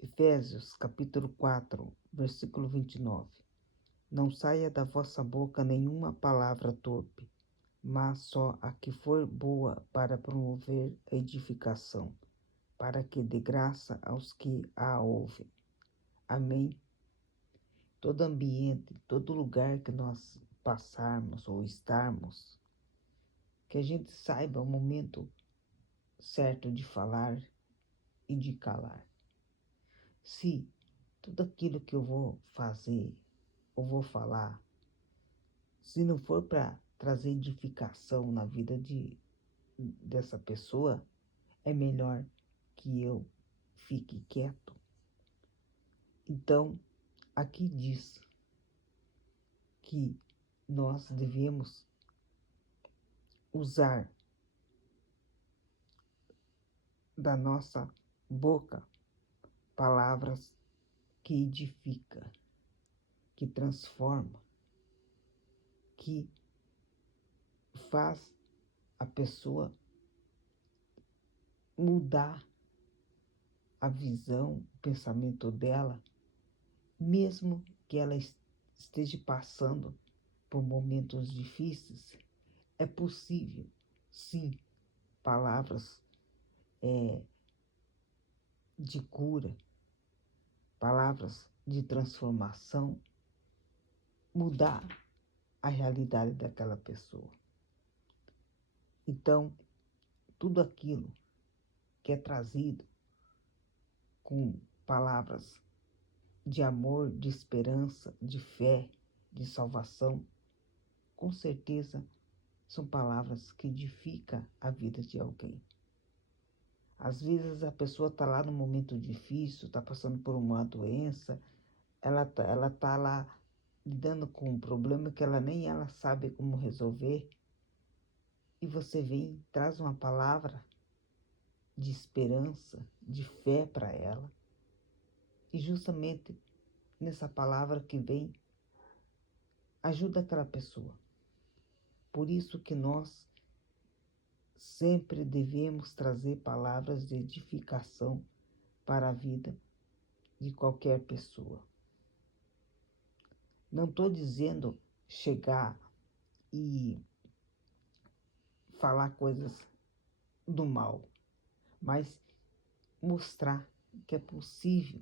Efésios, capítulo 4, versículo 29. Não saia da vossa boca nenhuma palavra torpe, mas só a que for boa para promover a edificação, para que dê graça aos que a ouvem. Amém? Todo ambiente, todo lugar que nós passarmos ou estarmos, que a gente saiba o momento certo de falar e de calar. Se tudo aquilo que eu vou fazer ou vou falar, se não for para trazer edificação na vida dessa pessoa, é melhor que eu fique quieto. Então, aqui diz que nós devemos usar da nossa boca palavras que edificam, que transformam, que faz a pessoa mudar a visão, o pensamento dela, mesmo que ela esteja passando por momentos difíceis. É possível, sim, palavras de cura, palavras de transformação, mudar a realidade daquela pessoa. Então, tudo aquilo que é trazido com palavras de amor, de esperança, de fé, de salvação, com certeza são palavras que edificam a vida de alguém. Às vezes a pessoa está lá num momento difícil, está passando por uma doença, ela tá lá lidando com um problema que nem ela sabe como resolver, e você vem, traz uma palavra de esperança, de fé para ela, e justamente nessa palavra que vem, ajuda aquela pessoa. Por isso que nós sempre devemos trazer palavras de edificação para a vida de qualquer pessoa. Não estou dizendo chegar e falar coisas do mal, mas mostrar que é possível,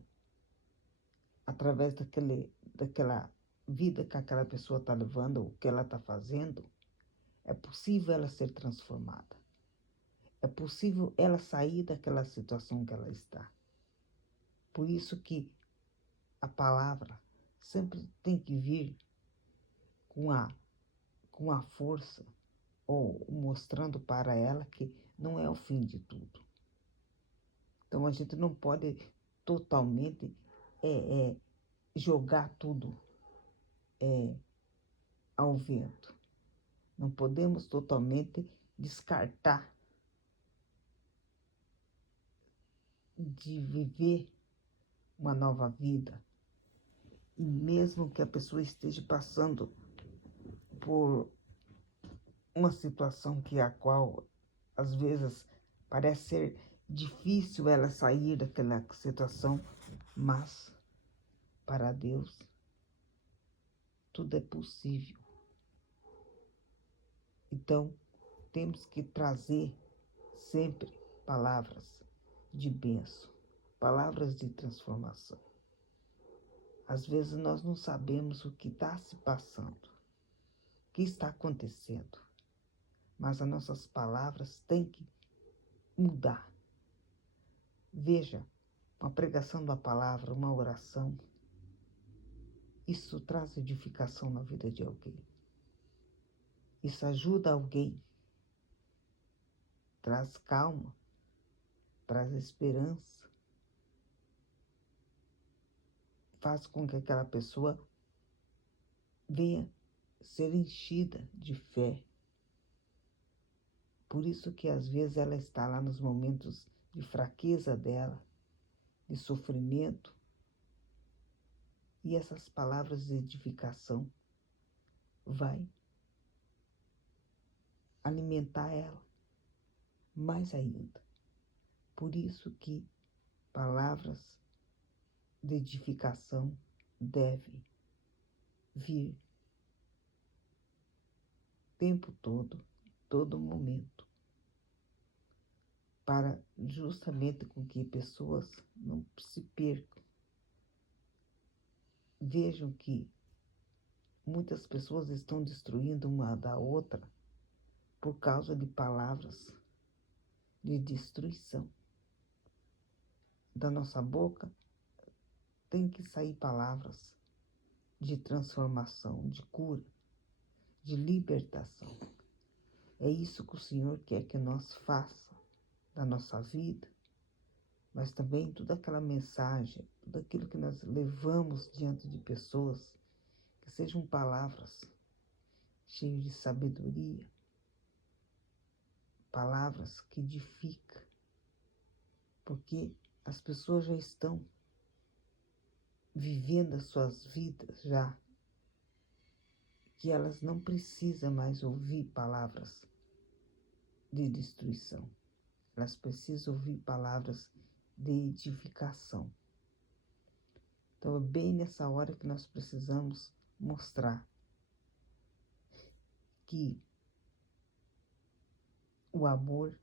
através daquela vida que aquela pessoa está levando, o que ela está fazendo, é possível ela ser transformada. É possível ela sair daquela situação que ela está. Por isso que a palavra sempre tem que vir com a força, ou mostrando para ela que não é o fim de tudo. Então a gente não pode totalmente jogar tudo ao vento. Não podemos totalmente descartar de viver uma nova vida, mesmo que a pessoa esteja passando por uma situação a qual às vezes parece ser difícil ela sair daquela situação, mas para Deus tudo é possível. Então, temos que trazer sempre palavras de bênção, palavras de transformação. Às vezes nós não sabemos o que está se passando, o que está acontecendo, mas as nossas palavras têm que mudar. Veja, uma pregação da palavra, uma oração, isso traz edificação na vida de alguém. Isso ajuda alguém, traz calma, traz esperança, faz com que aquela pessoa venha ser enchida de fé. Por isso que às vezes ela está lá nos momentos de fraqueza dela, de sofrimento, e essas palavras de edificação vai alimentar ela mais ainda. Por isso que palavras de edificação deve vir o tempo todo, todo momento, para justamente com que pessoas não se percam. Vejam que muitas pessoas estão destruindo uma da outra por causa de palavras de destruição. Da nossa boca tem que sair palavras de transformação, de cura, de libertação. É isso que o Senhor quer que nós façamos na nossa vida, mas também toda aquela mensagem, tudo aquilo que nós levamos diante de pessoas, que sejam palavras cheias de sabedoria, palavras que edificam, porque as pessoas já estão vivendo as suas vidas já, que elas não precisam mais ouvir palavras de destruição. Elas precisam ouvir palavras de edificação. Então é bem nessa hora que nós precisamos mostrar que o amor,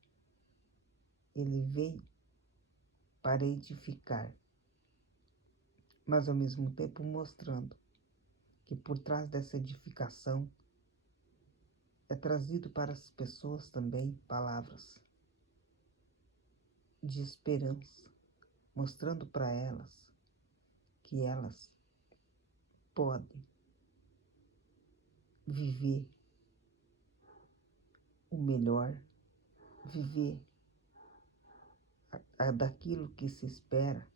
ele vem para edificar, mas ao mesmo tempo mostrando que por trás dessa edificação é trazido para as pessoas também palavras de esperança, mostrando para elas que elas podem viver o melhor, viver daquilo que se espera,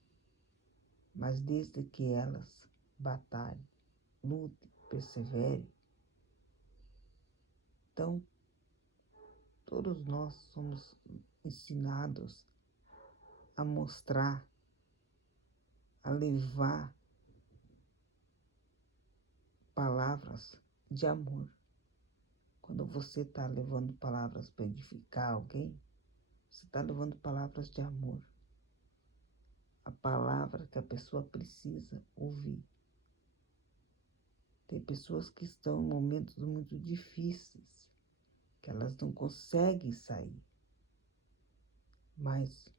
mas desde que elas batalhem, lutem, perseverem. Então, todos nós somos ensinados a mostrar, a levar palavras de amor. Quando você está levando palavras para edificar alguém, você está levando palavras de amor. A palavra que a pessoa precisa ouvir. Tem pessoas que estão em momentos muito difíceis, que elas não conseguem sair. Mas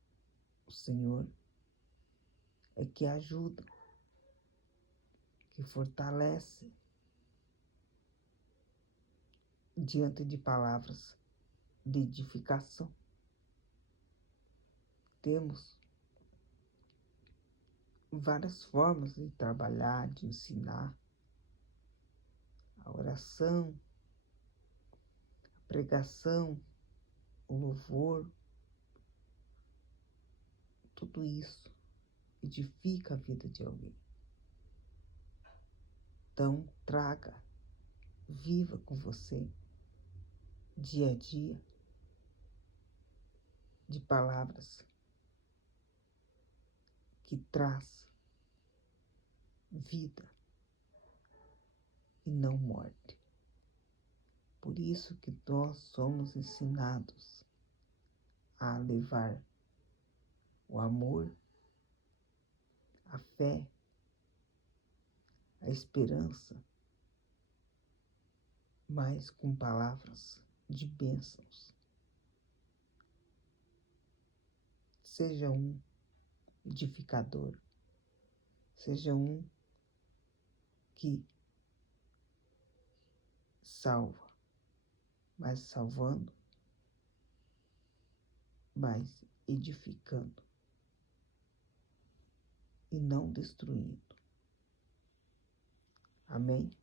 o Senhor é que ajuda, que fortalece diante de palavras de edificação. Temos várias formas de trabalhar, de ensinar. A oração, a pregação, o louvor, tudo isso edifica a vida de alguém. Então, traga, viva com você, dia a dia, de palavras que traz vida e não morte. Por isso que nós somos ensinados a levar o amor, a fé, a esperança, mas com palavras de bênçãos. Seja um edificador, seja um que salva, mas salvando, mas edificando e não destruindo. Amém?